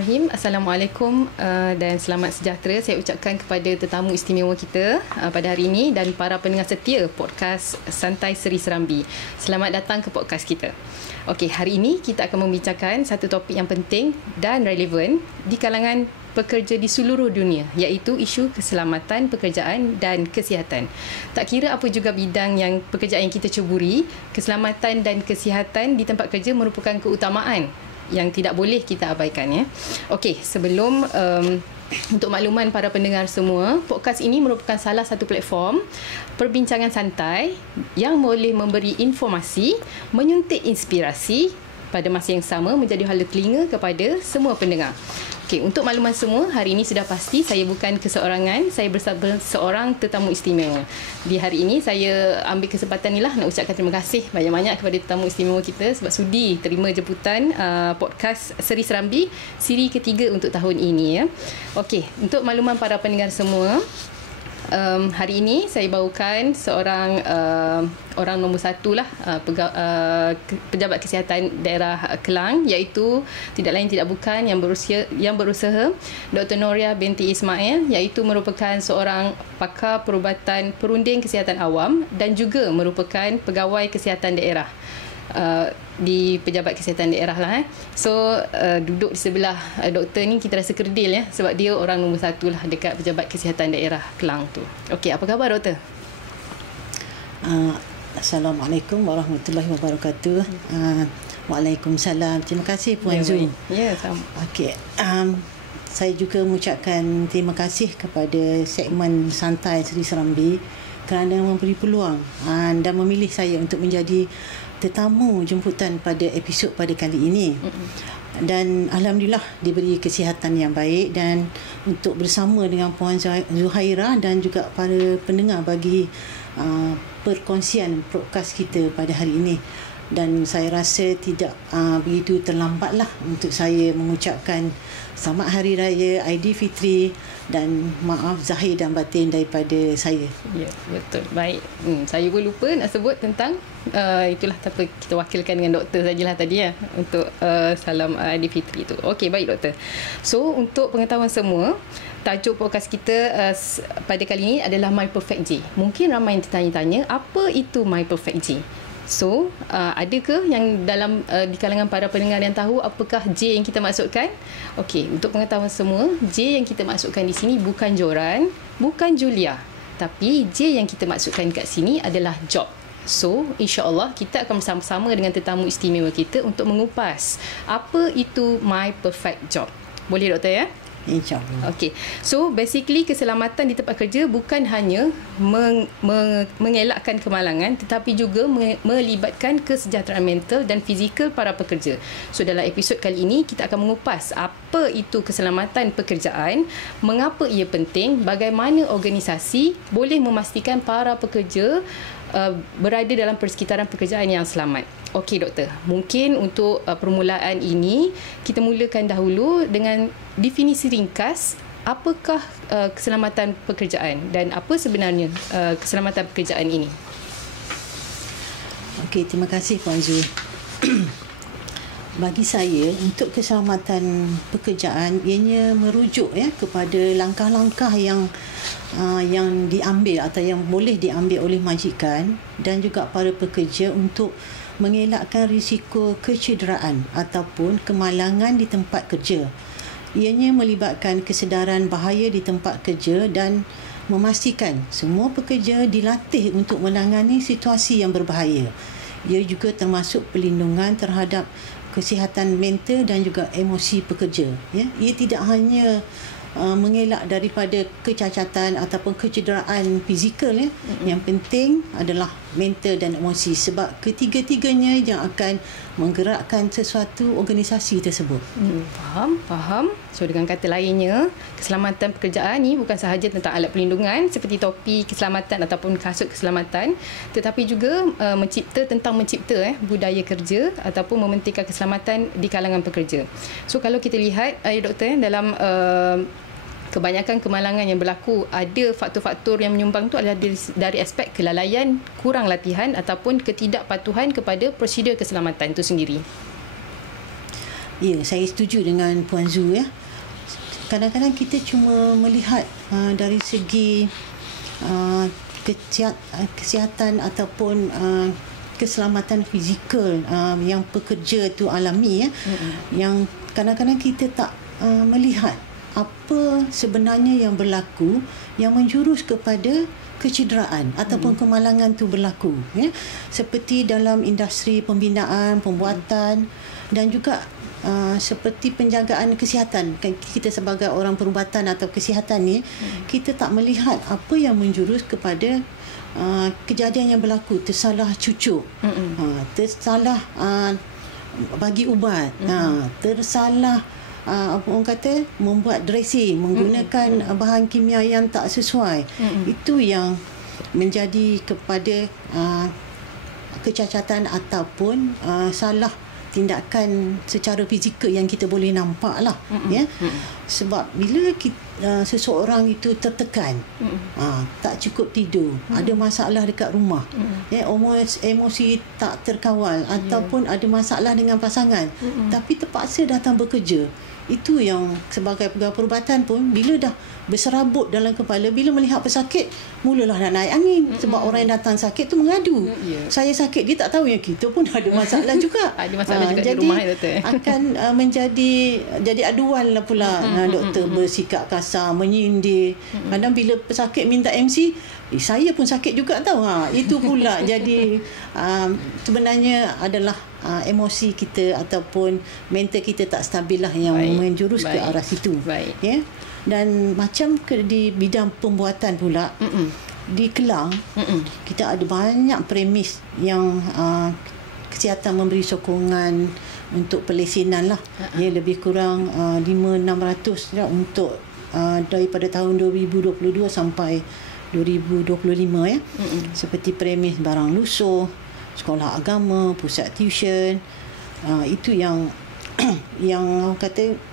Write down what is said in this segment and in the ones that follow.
Bismillahirrahmanirrahim. Assalamualaikum dan selamat sejahtera saya ucapkan kepada tetamu istimewa kita pada hari ini dan para pendengar setia podcast Santai Seri Serambi. Selamat datang ke podcast kita. Okey, hari ini kita akan membincangkan satu topik yang penting dan relevan di kalangan pekerja di seluruh dunia, iaitu isu keselamatan pekerjaan dan kesihatan. Tak kira apa juga bidang yang pekerjaan yang kita ceburi, keselamatan dan kesihatan di tempat kerja merupakan keutamaan yang tidak boleh kita abaikan, ya. Okey, sebelum untuk makluman para pendengar semua, podcast ini merupakan salah satu platform perbincangan santai yang boleh memberi informasi, menyuntik inspirasi pada masa yang sama menjadi hala telinga kepada semua pendengar. Okey, untuk makluman semua, hari ini sudah pasti saya bukan keseorangan, saya bersama seorang tetamu istimewa. Di hari ini saya ambil kesempatan ni lah nak ucapkan terima kasih banyak-banyak kepada tetamu istimewa kita sebab sudi terima jemputan podcast Seri Serambi siri ketiga untuk tahun ini, ya. Okey, untuk makluman para pendengar semua, hari ini saya bawakan seorang orang nombor satu lah, pejabat kesihatan daerah Kelang, iaitu tidak lain tidak bukan yang berusaha Dr. Noria binti Ismail, iaitu merupakan seorang pakar perubatan perunding kesihatan awam dan juga merupakan pegawai kesihatan daerah di pejabat kesihatan daerah lah. So duduk di sebelah doktor ni kita rasa kerdil, ya, sebab dia orang nombor satu lah dekat pejabat kesihatan daerah Kelang tu. Okey, apa khabar doktor? Assalamualaikum warahmatullahi wabarakatuh. Waalaikumsalam. Terima kasih Puan Zul. Ya, sama. Okey. Saya juga mengucapkan terima kasih kepada segmen Santai Seri Serambi kerana memberi peluang dan memilih saya untuk menjadi tetamu jemputan pada episod pada kali ini. Dan alhamdulillah diberi kesihatan yang baik dan untuk bersama dengan Puan Zuhaira dan juga para pendengar bagi perkongsian podcast kita pada hari ini. Dan saya rasa tidak begitu terlambatlah untuk saya mengucapkan selamat Hari Raya Aidilfitri dan maaf zahir dan batin daripada saya. Ya, betul. Baik. Saya pun lupa nak sebut tentang itulah, tapi kita wakilkan dengan doktor sajalah tadi, ya, untuk salam Aidilfitri tu. Okey, baik doktor. So, untuk pengetahuan semua, tajuk podcast kita pada kali ini adalah My Perfect J. Mungkin ramai yang tertanya-tanya, apa itu My Perfect J? So, adakah yang dalam di kalangan para pendengar yang tahu apakah J yang kita maksudkan? Okey, untuk pengetahuan semua, J yang kita maksudkan di sini bukan Joran, bukan Julia. Tapi J yang kita maksudkan kat sini adalah job. So, insya-Allah kita akan bersama-sama dengan tetamu istimewa kita untuk mengupas apa itu My Perfect Job. Boleh doktor, ya? InsyaAllah. Okey. So basically keselamatan di tempat kerja bukan hanya mengelakkan kemalangan tetapi juga melibatkan kesejahteraan mental dan fizikal para pekerja. So dalam episod kali ini kita akan mengupas apa itu keselamatan pekerjaan, mengapa ia penting, bagaimana organisasi boleh memastikan para pekerja berada dalam persekitaran pekerjaan yang selamat. Okey doktor, mungkin untuk permulaan ini kita mulakan dahulu dengan definisi ringkas apakah keselamatan pekerjaan dan apa sebenarnya keselamatan pekerjaan ini. Okey, terima kasih Puan Zul. Bagi saya, untuk keselamatan pekerjaan ianya merujuk, ya, kepada langkah-langkah yang diambil atau yang boleh diambil oleh majikan dan juga para pekerja untuk mengelakkan risiko kecederaan ataupun kemalangan di tempat kerja. Ianya melibatkan kesedaran bahaya di tempat kerja dan memastikan semua pekerja dilatih untuk menangani situasi yang berbahaya. Ia juga termasuk perlindungan terhadap kesihatan mental dan juga emosi pekerja. Ya, ia tidak hanya mengelak daripada kecacatan ataupun kecederaan fizikal, ya. Yang penting adalah mental dan emosi sebab ketiga-tiganya yang akan menggerakkan sesuatu organisasi tersebut. Faham. So dengan kata lainnya, keselamatan pekerjaan ni bukan sahaja tentang alat perlindungan seperti topi keselamatan ataupun kasut keselamatan, tetapi juga mencipta budaya kerja ataupun mementingkan keselamatan di kalangan pekerja. So kalau kita lihat doktor, dalam kebanyakan kemalangan yang berlaku, ada faktor-faktor yang menyumbang tu adalah dari aspek kelalaian, kurang latihan ataupun ketidakpatuhan kepada prosedur keselamatan itu sendiri. Ya, saya setuju dengan Puan Zu ya. Kadang-kadang kita cuma melihat dari segi kesihatan ataupun keselamatan fizikal yang pekerja tu alami ya. Yang kadang-kadang kita tak melihat apa sebenarnya yang berlaku yang menjurus kepada kecederaan ataupun kemalangan tu berlaku ya. Seperti dalam industri pembinaan, pembuatan dan juga seperti penjagaan kesihatan. Kita sebagai orang perubatan atau kesihatan ni, kita tak melihat apa yang menjurus kepada kejadian yang berlaku, tersalah cucuk, tersalah bagi ubat, tersalah orang kata membuat dressing menggunakan bahan kimia yang tak sesuai. Itu yang menjadi kepada kecacatan ataupun salah tindakan secara fizikal yang kita boleh nampak lah ya. Sebab bila seseorang itu tertekan, tak cukup tidur, ada masalah dekat rumah, ya, emosi tak terkawal ataupun ada masalah dengan pasangan, tapi terpaksa datang bekerja. Itu yang sebagai pegawai perubatan pun bila dah berserabut dalam kepala, bila melihat pesakit, mulalah nak naik angin. Sebab orang yang datang sakit tu mengadu. Saya sakit, dia tak tahu yang kita pun ada masalah juga. Ada masalah juga jadi, di rumah doktor. akan jadi aduan lah pula. Doktor bersikap kasar, menyindir. Kadang bila pesakit minta MC, saya pun sakit juga tahu. Itu pula jadi sebenarnya adalah emosi kita ataupun mental kita tak stabil lah yang menjurus ke arah situ. Ya. Dan macam di bidang pembuatan pula, di Kelang kita ada banyak premis yang kesihatan memberi sokongan untuk pelesinan lah. Ya, lebih kurang 500-600 ya, untuk daripada tahun 2022 sampai 2025 ya. Seperti premis barang lusuh, sekolah agama, pusat tuition, itu yang yang kata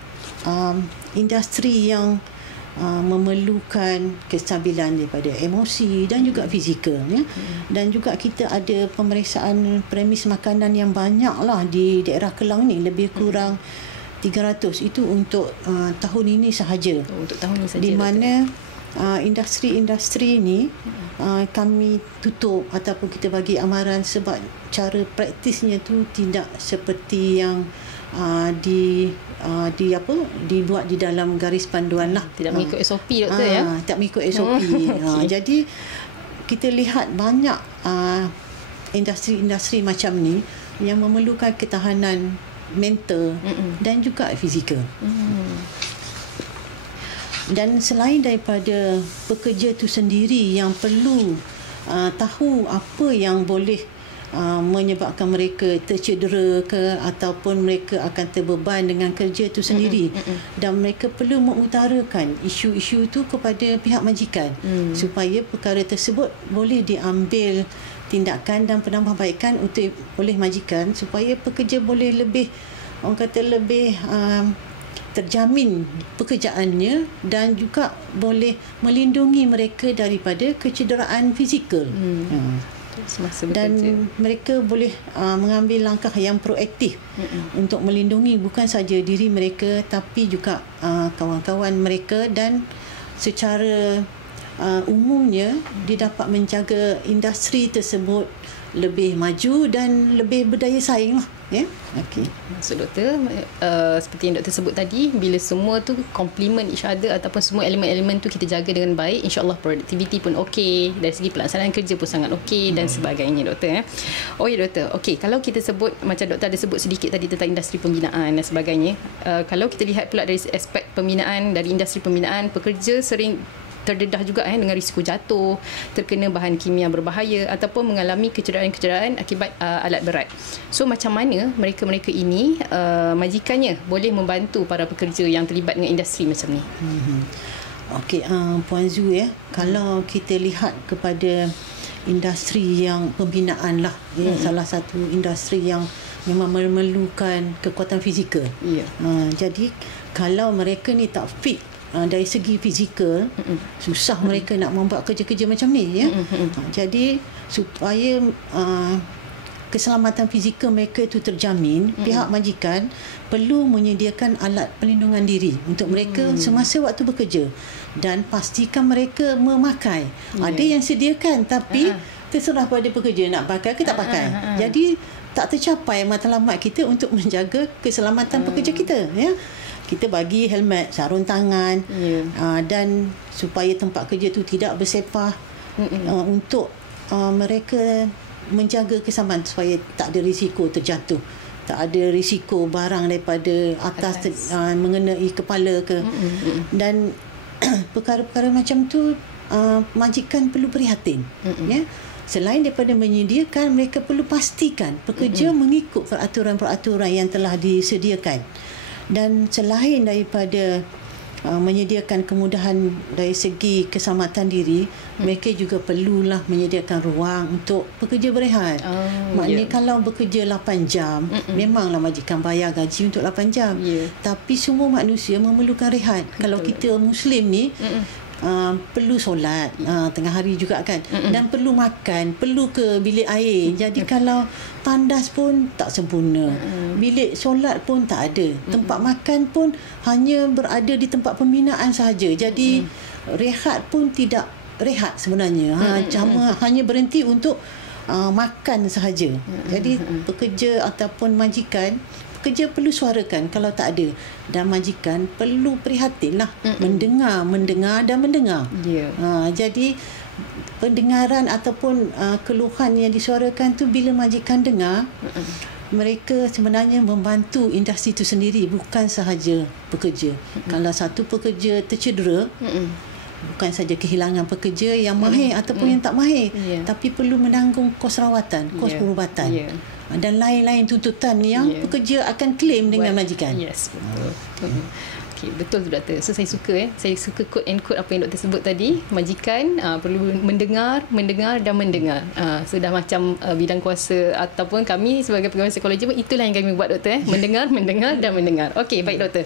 industri yang memerlukan kestabilan daripada emosi dan juga fizikal ya. Dan juga kita ada pemeriksaan premis makanan yang banyak lah di daerah Kelang ni, lebih kurang 300. Itu untuk tahun ini sahaja. Untuk tahun ini sahaja. Di mana industri ni kami tutup ataupun kita bagi amaran sebab cara praktisnya tu tidak seperti yang dibuat di dalam garis panduan lah. Tidak mengikut SOP doktor ya. Tak mengikut SOP. Jadi kita lihat banyak industri-industri macam ni yang memerlukan ketahanan mental dan juga fizikal. Dan selain daripada pekerja tu sendiri yang perlu tahu apa yang boleh menyebabkan mereka tercedera ke ataupun mereka akan terbeban dengan kerja tu sendiri, dan mereka perlu mengutarakan isu-isu tu kepada pihak majikan supaya perkara tersebut boleh diambil tindakan dan penambahbaikan oleh majikan supaya pekerja boleh lebih, orang kata lebih terjamin pekerjaannya dan juga boleh melindungi mereka daripada kecederaan fizikal. Dan mereka boleh mengambil langkah yang proaktif untuk melindungi bukan saja diri mereka tapi juga kawan-kawan mereka, dan secara umumnya dia dapat menjaga industri tersebut lebih maju dan lebih berdaya saing lah. Ya? Okay. Maksud doktor, seperti yang doktor sebut tadi, bila semua tu complement each other ataupun semua elemen-elemen tu kita jaga dengan baik, insyaAllah productivity pun okey, dari segi pelaksanaan kerja pun sangat okey dan sebagainya doktor. Oh ya doktor, okey, kalau kita sebut macam doktor ada sebut sedikit tadi tentang industri pembinaan dan sebagainya, kalau kita lihat pula dari aspek pembinaan, dari industri pembinaan, pekerja sering terdedah juga dengan risiko jatuh, terkena bahan kimia berbahaya ataupun mengalami kecederaan-kecederaan akibat alat berat. So macam mana mereka-mereka ini majikannya boleh membantu para pekerja yang terlibat dengan industri macam ni? Okey, Puan Zu ya, kalau kita lihat kepada industri yang pembinaan lah, ya, salah satu industri yang memang memerlukan kekuatan fizikal. Jadi kalau mereka ni tak fit dari segi fizikal, susah mereka nak membuat kerja-kerja macam ni ya. Jadi supaya keselamatan fizikal mereka itu terjamin, pihak majikan perlu menyediakan alat pelindungan diri untuk mereka semasa waktu bekerja dan pastikan mereka memakai. Ada yang sediakan tapi terserah pada pekerja nak pakai ke tak pakai. Jadi tak tercapai matlamat kita untuk menjaga keselamatan pekerja kita, ya. Kita bagi helmet, sarung tangan, dan supaya tempat kerja tu tidak bersepah, untuk mereka menjaga keselamatan supaya tak ada risiko terjatuh, tak ada risiko barang daripada atas mengenai kepala ke. Dan perkara-perkara macam tu majikan perlu prihatin, ya. Selain daripada menyediakan, mereka perlu pastikan pekerja mengikut peraturan-peraturan yang telah disediakan. Dan selain daripada menyediakan kemudahan dari segi keselamatan diri, mereka juga perlulah menyediakan ruang untuk pekerja berehat. Maknanya kalau bekerja 8 jam, memanglah majikan bayar gaji untuk 8 jam. Tapi semua manusia memerlukan rehat. Kalau kita Muslim ni, perlu solat tengah hari juga kan, dan perlu makan, perlu ke bilik air. Jadi kalau tandas pun tak sempurna, bilik solat pun tak ada, tempat makan pun hanya berada di tempat pembinaan sahaja. Jadi rehat pun tidak rehat sebenarnya, hanya berhenti untuk makan sahaja. Jadi pekerja ataupun majikan, pekerja perlu suarakan kalau tak ada, dan majikan perlu prihatinlah, mendengar dan mendengar. Jadi pendengaran ataupun keluhan yang disuarakan tu bila majikan dengar, mereka sebenarnya membantu industri itu sendiri, bukan sahaja pekerja. Kalau satu pekerja tercedera, bukan saja kehilangan pekerja yang mahir ataupun yang tak mahir, tapi perlu menanggung kos rawatan, kos perubatan, dan lain-lain tuntutan yang pekerja akan claim dengan majikan. Yes, betul. Okay, betul tu doktor. So saya suka quote and quote apa yang doktor sebut tadi. Majikan perlu mendengar dan mendengar. So dah macam bidang kuasa ataupun kami sebagai pegawai psikologi pun itulah yang kami buat doktor. Mendengar dan mendengar. Okey, baik doktor.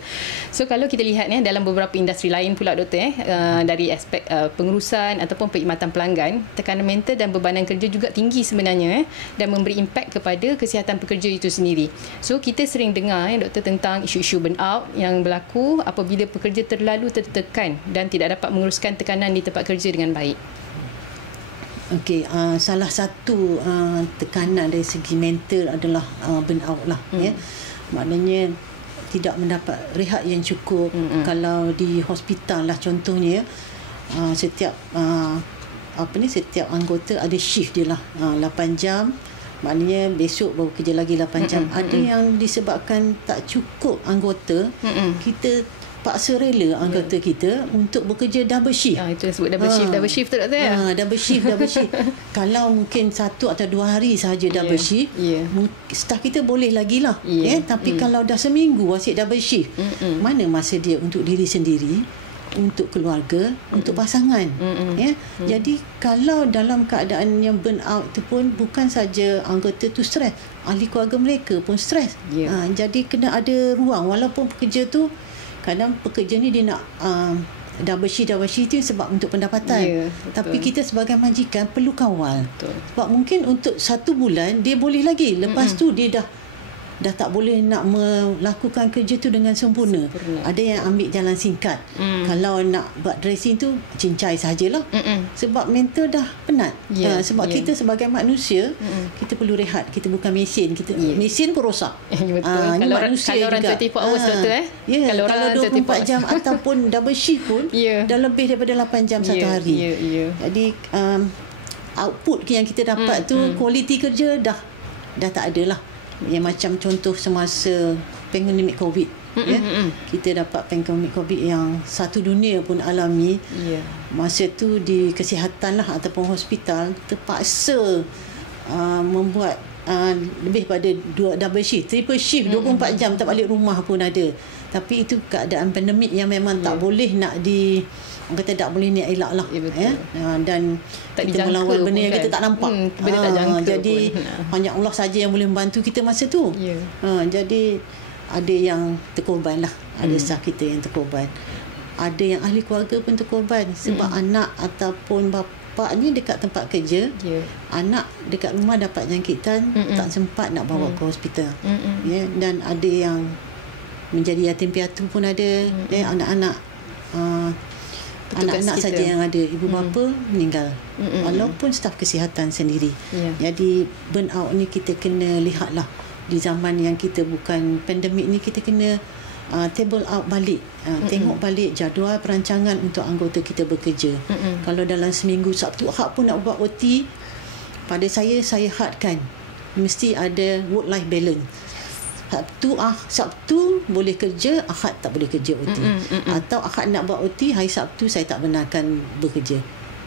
So kalau kita lihat dalam beberapa industri lain pula doktor, dari aspek pengurusan ataupun perkhidmatan pelanggan, tekanan mental dan bebanan kerja juga tinggi sebenarnya, dan memberi impak kepada kesihatan pekerja itu sendiri. So kita sering dengar doktor tentang isu-isu burnout yang berlaku apabila pekerja terlalu tertekan dan tidak dapat menguruskan tekanan di tempat kerja dengan baik. Okey, salah satu tekanan dari segi mental adalah burnout lah, ya. Maknanya tidak mendapat rehat yang cukup. Kalau di hospital lah contohnya, setiap setiap anggota ada shift dia lah, 8 jam. Maknanya besok baru kerja lagi 8 jam. Ada yang disebabkan tak cukup anggota, kita paksa rela anggota kita untuk bekerja double shift. Itu disebut double shift tu doktor. Double shift. Kalau mungkin 1 atau 2 hari sahaja double shift, staff kita boleh lagi lah. Tapi kalau dah seminggu asyik double shift, mana masa dia untuk diri sendiri, untuk keluarga, untuk pasangan, Jadi kalau dalam keadaan yang burn out tu pun bukan saja anggota tu stres, ahli keluarga mereka pun stres. Jadi kena ada ruang. Walaupun pekerja tu, kadang pekerja ni dia nak double shift tu sebab untuk pendapatan, tapi kita sebagai majikan perlu kawal. Sebab mungkin untuk 1 bulan dia boleh lagi, lepas tu dia dah tak boleh nak melakukan kerja tu dengan sempurna. Ada yang ambil jalan singkat. Kalau nak buat dressing tu cincai sajalah. Sebab mental dah penat. Sebab kita sebagai manusia, kita perlu rehat. Kita bukan mesin. Mesin pun rosak. Betul. Kalau orang 24 hours doktor kalau 24 jam ataupun double shift pun dah lebih daripada 8 jam satu hari. Jadi output yang kita dapat tu, kualiti kerja dah tak ada lah. Yang macam contoh semasa pandemik COVID, kita dapat pandemik COVID yang satu dunia pun alami. Masa tu di kesihatan lah ataupun hospital terpaksa membuat lebih pada double shift, triple shift, 24 jam tak balik rumah pun ada. Tapi itu keadaan pandemik yang memang tak boleh nak kata tak boleh ni elak lah, dan tak kita melawan benda yang kita tak nampak, benda tak jangka jadi pun. Hanya Allah saja yang boleh membantu kita masa tu. Jadi ada yang terkorban lah, ada staff kita yang terkorban, ada yang ahli keluarga pun terkorban sebab anak ataupun Pak ni dekat tempat kerja, anak dekat rumah dapat jangkitan, tak sempat nak bawa ke hospital. Dan ada yang menjadi yatim piatu pun ada. Anak-anak anak-anak saja yang ada, ibu bapa meninggal, walaupun staf kesihatan sendiri. Jadi burn out ni kita kena lihatlah, di zaman yang kita bukan pandemik ni, kita kena table out balik, tengok balik jadual perancangan untuk anggota kita bekerja. Kalau dalam seminggu Sabtu Ahad pun nak buat OT, pada saya hadkan mesti ada work life balance. Sabtu boleh kerja, Ahad tak boleh kerja OT. Atau Ahad nak buat OT, hari Sabtu saya tak benarkan bekerja.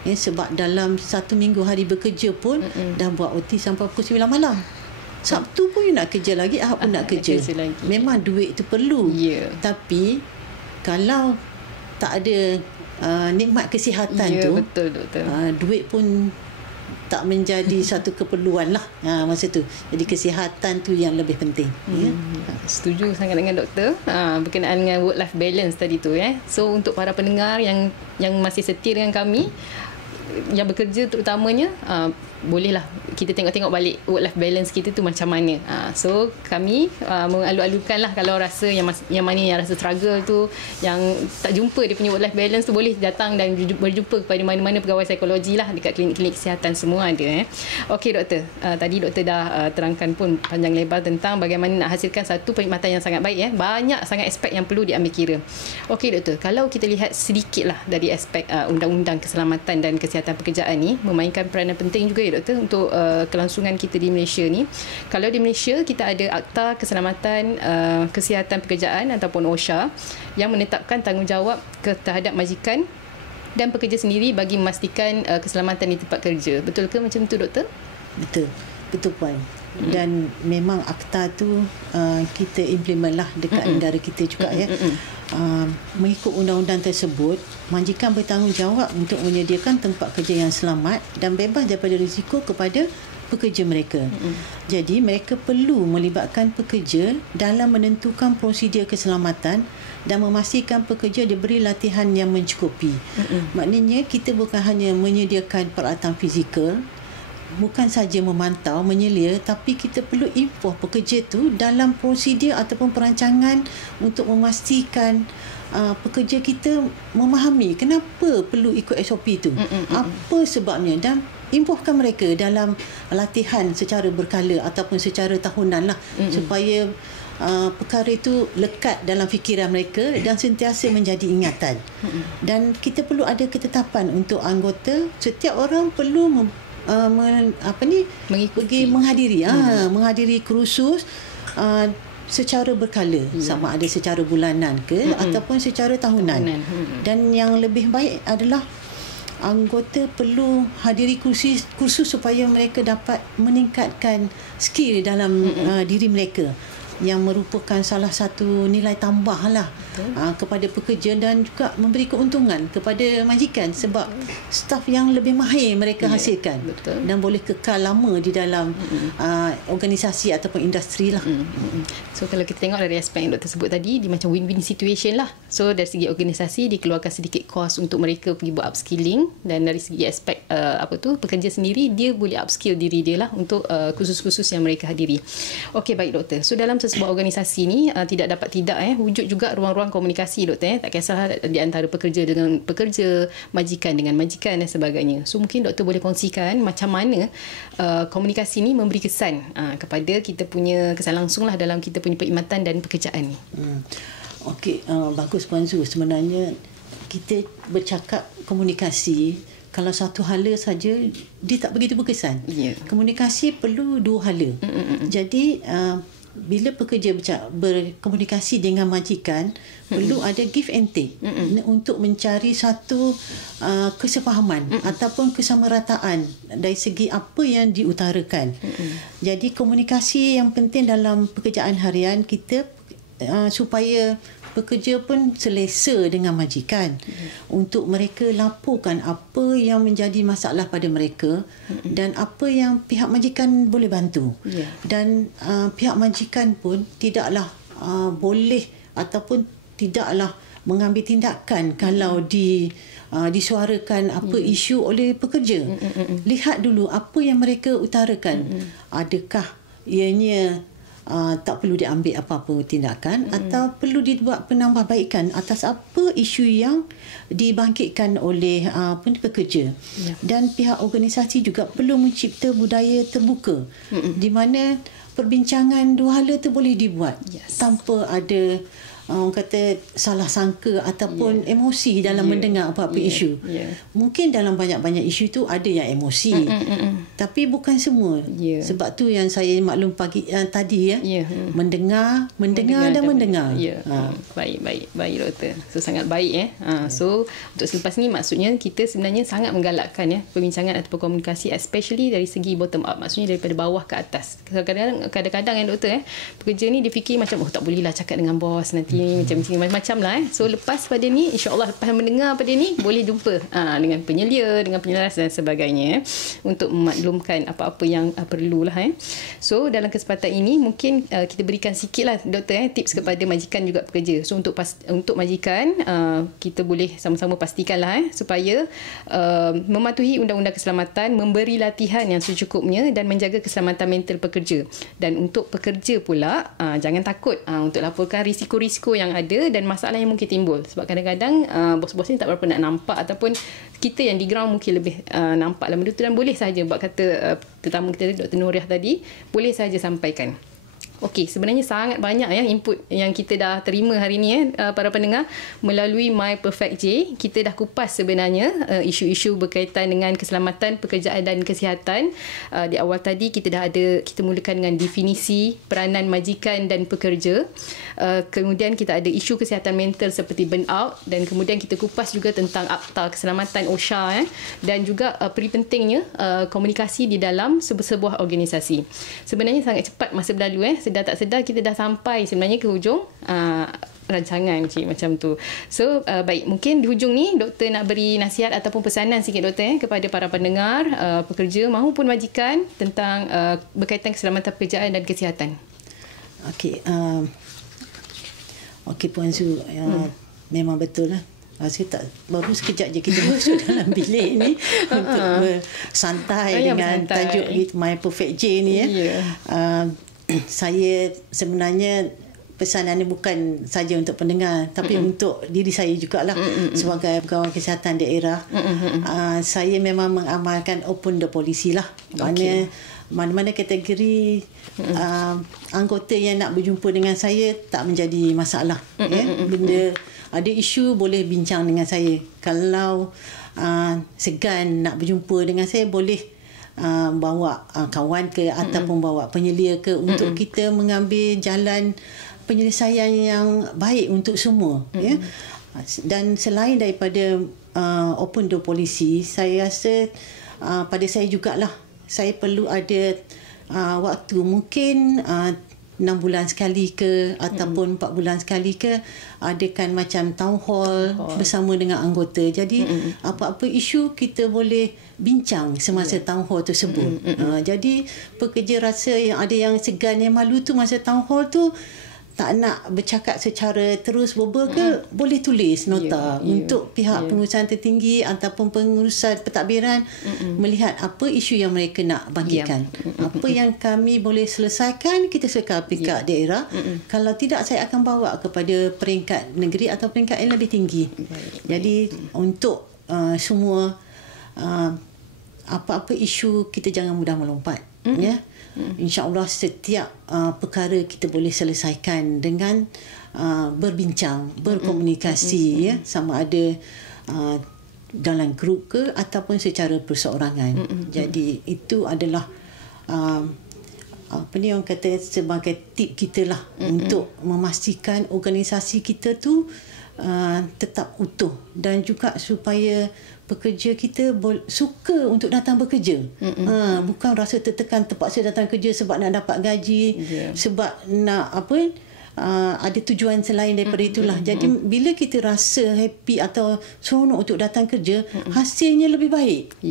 Sebab dalam satu minggu hari bekerja pun dah buat OT sampai pukul 9 malam. Sabtu pun nak kerja lagi, Ahad pun nak kerja. Memang duit tu perlu. Tapi kalau tak ada nikmat kesihatan tu, betul, doktor. Duit pun tak menjadi satu keperluan lah masa tu. Jadi kesihatan tu yang lebih penting. Setuju sangat dengan doktor berkenaan dengan work life balance tadi tu. So untuk para pendengar yang masih setia dengan kami, yang bekerja terutamanya, bolehlah kita tengok-tengok balik work life balance kita tu macam mana. So kami mengalu-alukan lah, kalau rasa yang mana yang rasa struggle tu, yang tak jumpa dia punya work life balance tu, boleh datang dan berjumpa kepada mana-mana pegawai psikologi lah dekat klinik-klinik kesihatan, semua ada. Okey doktor, tadi doktor dah terangkan pun panjang lebar tentang bagaimana nak hasilkan satu perkhidmatan yang sangat baik. Banyak sangat aspek yang perlu diambil kira. Okey doktor, kalau kita lihat sedikit lah dari aspek undang-undang keselamatan dan kesihatan pekerjaan ni memainkan peranan penting juga ya doktor untuk kelangsungan kita di Malaysia ni. Kalau di Malaysia kita ada Akta Keselamatan Kesihatan Pekerjaan ataupun OSHA yang menetapkan tanggungjawab terhadap majikan dan pekerja sendiri bagi memastikan keselamatan di tempat kerja. Betul ke macam tu doktor? Betul puan. Dan memang akta tu kita implement lah dekat negara kita juga mengikut undang-undang tersebut, majikan bertanggungjawab untuk menyediakan tempat kerja yang selamat dan bebas daripada risiko kepada pekerja mereka. Jadi mereka perlu melibatkan pekerja dalam menentukan prosedur keselamatan dan memastikan pekerja diberi latihan yang mencukupi. Maknanya kita bukan hanya menyediakan peralatan fizikal, bukan saja memantau, menyelia, tapi kita perlu involve pekerja tu dalam prosedur ataupun perancangan untuk memastikan pekerja kita memahami kenapa perlu ikut SOP tu, apa sebabnya, dan involvekan mereka dalam latihan secara berkala ataupun secara tahunan lah, supaya perkara itu lekat dalam fikiran mereka dan sentiasa menjadi ingatan. Dan kita perlu ada ketetapan untuk anggota, setiap orang perlu pergi menghadiri kursus secara berkala, sama ada secara bulanan ke ataupun secara tahunan. Dan yang lebih baik adalah anggota perlu hadiri kursus supaya mereka dapat meningkatkan skill dalam diri mereka, yang merupakan salah satu nilai tambah lah kepada pekerja dan juga memberi keuntungan kepada majikan, sebab staf yang lebih mahir mereka hasilkan dan boleh kekal lama di dalam organisasi ataupun industri lah. So kalau kita tengok dari aspek yang doktor sebut tadi, dia macam win-win situation lah. So dari segi organisasi dikeluarkan sedikit kos untuk mereka pergi buat upskilling, dan dari segi aspek pekerja sendiri, dia boleh upskill diri dia lah untuk kursus-kursus yang mereka hadiri. Okey, baik doktor. So dalam sebuah organisasi ni tidak dapat tidak wujud juga ruang-ruang komunikasi doktor. Tak kisah di antara pekerja dengan pekerja, majikan dengan majikan dan sebagainya. So mungkin doktor boleh kongsikan macam mana komunikasi ni memberi kesan kepada kita punya kesan langsung lah dalam kita punya perkhidmatan dan pekerjaan ni. Okey, bagus Puan Zu. Sebenarnya kita bercakap komunikasi, kalau satu hala saja dia tak begitu berkesan. Komunikasi perlu dua hala. Jadi bila pekerja berkomunikasi dengan majikan, perlu ada give and take untuk mencari satu kesepahaman ataupun kesamarataan dari segi apa yang diutarakan. Jadi komunikasi yang penting dalam pekerjaan harian kita, supaya pekerja pun selesa dengan majikan, untuk mereka laporkan apa yang menjadi masalah pada mereka dan apa yang pihak majikan boleh bantu. Dan pihak majikan pun tidaklah boleh ataupun tidaklah mengambil tindakan kalau disuarakan apa isu oleh pekerja. Lihat dulu apa yang mereka utarakan. Adakah ianya tak perlu diambil apa-apa tindakan atau perlu dibuat penambahbaikan atas apa isu yang dibangkitkan oleh pekerja. Dan pihak organisasi juga perlu mencipta budaya terbuka di mana perbincangan dua hala tu boleh dibuat tanpa ada orang kata salah sangka ataupun emosi dalam mendengar apa-apa isu. Mungkin dalam banyak-banyak isu tu ada yang emosi. Tapi bukan semua. Sebab tu yang saya maklum pagi tadi mendengar dan mendengar. Baik doktor. So sangat baik So untuk selepas ni maksudnya kita sebenarnya sangat menggalakkan perbincangan ataupun komunikasi, especially dari segi bottom up. Maksudnya daripada bawah ke atas. Kadang-kadang doktor pekerja ni dia fikir macam tak bolehlah cakap dengan bos nanti macam-macam lah. So lepas pada ni, insyaAllah lepas mendengar pada ni boleh jumpa dengan penyelia, dengan penyelaras dan sebagainya untuk memaklumkan apa-apa yang perlulah. So dalam kesempatan ini mungkin kita berikan sikit lah doktor tips kepada majikan juga pekerja. So untuk majikan kita boleh sama-sama pastikanlah supaya mematuhi undang-undang keselamatan, memberi latihan yang secukupnya dan menjaga keselamatan mental pekerja. Dan untuk pekerja pula jangan takut untuk laporkan risiko-risiko yang ada dan masalah yang mungkin timbul. Sebab kadang-kadang bos-bos ni tak berapa nak nampak ataupun kita yang di ground mungkin lebih nampak lah benda tu, dan boleh sahaja buat kata tetamu kita Dr. Nuriah tadi, boleh sahaja sampaikan. Okey, sebenarnya sangat banyak input yang kita dah terima hari ni para pendengar melalui My Perfect J. Kita dah kupas sebenarnya isu-isu berkaitan dengan keselamatan pekerjaan dan kesihatan. Di awal tadi kita mulakan dengan definisi peranan majikan dan pekerja. Kemudian kita ada isu kesihatan mental seperti burnout, dan kemudian kita kupas juga tentang Akta Keselamatan OSHA dan juga peri pentingnya komunikasi di dalam sebuah organisasi. Sebenarnya sangat cepat masa berlalu sedar tak sedar kita dah sampai sebenarnya ke hujung rancangan macam tu. So baik, mungkin di hujung ni doktor nak beri nasihat ataupun pesanan sikit doktor kepada para pendengar pekerja maupun majikan tentang berkaitan keselamatan pekerjaan dan kesihatan. Okey Puan Su, memang betul lah. Saya baru sekejap je kita masuk dalam bilik ni untuk bersantai dengan tajuk My Perfect J ni saya sebenarnya pesanan ni bukan saja untuk pendengar tapi untuk diri saya jugalah sebagai pegawai kesihatan daerah. Saya memang mengamalkan open door policy lah. Mana-mana kategori anggota yang nak berjumpa dengan saya tak menjadi masalah. Benda ada isu boleh bincang dengan saya. Kalau segan nak berjumpa dengan saya, boleh bawa kawan ke ataupun bawa penyelia ke untuk kita mengambil jalan penyelesaian yang baik untuk semua. Dan selain daripada open door policy, saya rasa pada saya jugalah, saya perlu ada waktu mungkin 6 bulan sekali ke ataupun 4 bulan sekali ke adakan macam town hall bersama dengan anggota. Jadi apa-apa isu kita boleh bincang semasa town hall tersebut. Jadi pekerja rasa yang ada yang segan, yang malu tu masa town hall tu tak nak bercakap secara terus verbal ke, boleh tulis nota untuk pihak pengurusan tertinggi ataupun pengurusan pentadbiran melihat apa isu yang mereka nak bangkitkan. Apa yang kami boleh selesaikan, kita selesaikan peringkat daerah. Kalau tidak, saya akan bawa kepada peringkat negeri atau peringkat yang lebih tinggi. Jadi untuk semua apa-apa isu, kita jangan mudah melompat. InsyaAllah setiap perkara kita boleh selesaikan dengan berbincang, berkomunikasi, sama ada dalam grup ke ataupun secara perseorangan. Jadi itu adalah apa ni orang kata sebagai tip kita lah untuk memastikan organisasi kita tu tetap utuh, dan juga supaya pekerja kita suka untuk datang bekerja. Bukan rasa tertekan terpaksa datang kerja sebab nak dapat gaji, sebab nak ada tujuan selain daripada itulah. Jadi bila kita rasa happy atau seronok untuk datang kerja, hasilnya lebih baik.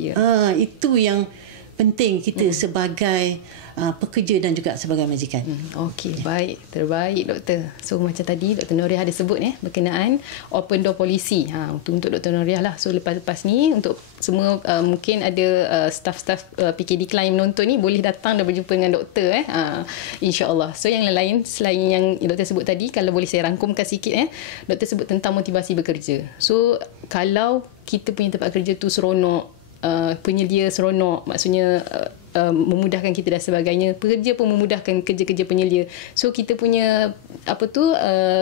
Itu yang penting kita sebagai pekerja dan juga sebagai majikan. Okey, baik. Terbaik Doktor. So macam tadi Dr. Noriah ada sebut berkenaan open door policy. Untuk Dr. Noriah lah. So lepas ni untuk semua mungkin ada staff-staff PKD Klein menonton ni boleh datang dan berjumpa dengan doktor insya-Allah. So yang lain selain yang doktor sebut tadi, kalau boleh saya rangkumkan sikit doktor sebut tentang motivasi bekerja. So kalau kita punya tempat kerja tu seronok, penyedia seronok, maksudnya memudahkan kita dan sebagainya, pekerja pun memudahkan kerja-kerja penyelia. So kita punya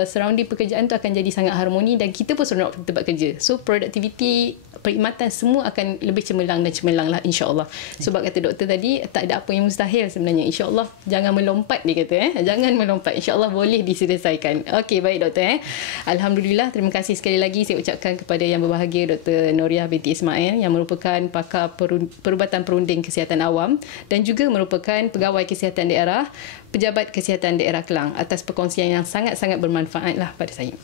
surrounding pekerjaan tu akan jadi sangat harmoni dan kita pun seronok tempat kerja. So productivity, perkhidmatan semua akan lebih cemerlang dan cemerlang lah, insya-Allah. Sebab kata doktor tadi, tak ada apa yang mustahil sebenarnya. Insya-Allah jangan melompat, dia kata jangan melompat. Insya-Allah boleh diselesaikan. Okey, baik doktor Alhamdulillah, terima kasih sekali lagi saya ucapkan kepada yang berbahagia Dr. Noriah binti Ismail yang merupakan pakar perubatan perunding kesihatan awam dan juga merupakan pegawai kesihatan daerah, pejabat kesihatan daerah Kelang, atas perkongsian yang sangat-sangat bermanfaat lah pada saya.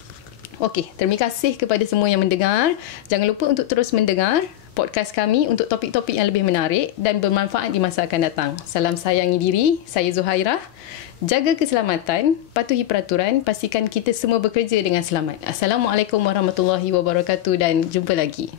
Okey, terima kasih kepada semua yang mendengar. Jangan lupa untuk terus mendengar podcast kami untuk topik-topik yang lebih menarik dan bermanfaat di masa akan datang. Salam sayangi diri, saya Zuhairah. Jaga keselamatan, patuhi peraturan, pastikan kita semua bekerja dengan selamat. Assalamualaikum warahmatullahi wabarakatuh dan jumpa lagi.